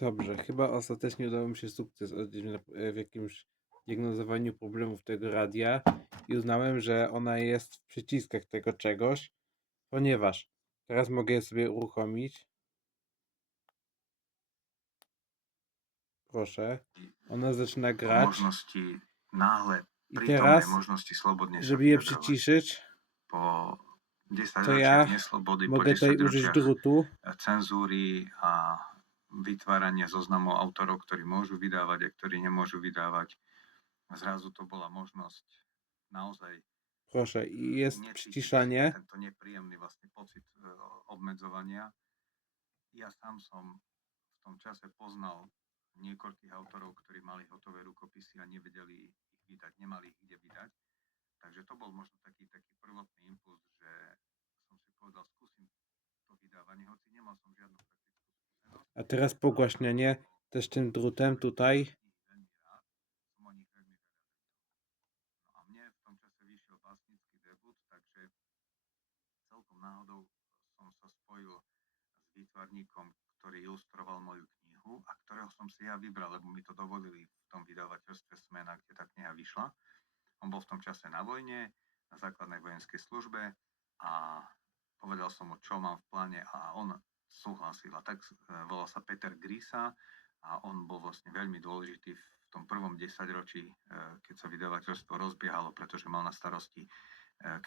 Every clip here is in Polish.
Dobrze, chyba ostatecznie udało mi się sukces w jakimś diagnozowaniu problemów tego radia i uznałem, że ona jest w przyciskach tego czegoś, ponieważ teraz mogę je sobie uruchomić. Proszę, ona zaczyna grać Možnosti náhle i prítomnej teraz, možnosti slobodne sa żeby je vyjadrovať. przyciszyć, Po to 10 ja ročiach neslobody, po mogę 10 tutaj użyć ročiach drutu. cenzúry a vytvárania zoznamov autorov, ktorí môžu vydávať a ktorí nemôžu vydávať. Zrazu to bola možnosť naozaj Proszę, i jest necítiť przyciszanie. tento nepríjemný vlastne pocit obmedzovania. Ja sám som v tom čase poznal niekoľkých autorov, ktorí mali hotové rukopisy a nevedeli ich vydať, nemali ich kde vydať. Takže to bol možno taký prvotný impuls, že som si povedal, skúsim to vydávanie, hoci nemal som žiadnu praktickú skúsenosť. A teraz pogłaśnianie też tym drutem tutaj. Veľmi rád, som o nich veľmi veľa vedel. No a mne v tom čase vyšiel básnický debut, takže celkom náhodou som sa spojil s výtvarníkom, ktorý ilustroval moju knihu a ktorého som si ja vybral, lebo mi to dovolili v tom vydavateľstve Smena, kde tá kniha vyšla. On bol v tom čase na vojne, na základnej vojenskej službe a povedal som mu, čo mám v pláne a on súhlasil. A tak volal sa Peter Grísa a on bol vlastne veľmi dôležitý v tom prvom 10-ročí, keď sa vydavateľstvo rozbiehalo, pretože mal na starosti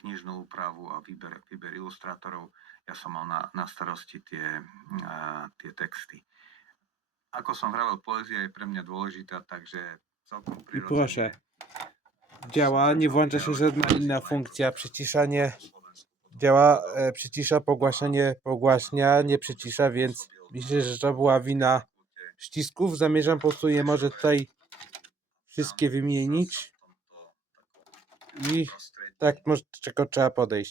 knižnú úpravu a výber ilustrátorov. Ja som mal na starosti tie texty. Ako som vravel, poézia je pre mňa dôležitá, takže celkom I proszę, prirodzene działa, nie włącza się żadna inna funkcja. Przyciszanie działa, przycisza, pogłaszanie pogłaśnia, nie przycisza, więc myślę, że to była wina ścisków. Zamierzam po prostu je może tutaj wszystkie wymienić i tak może czego trzeba podejść.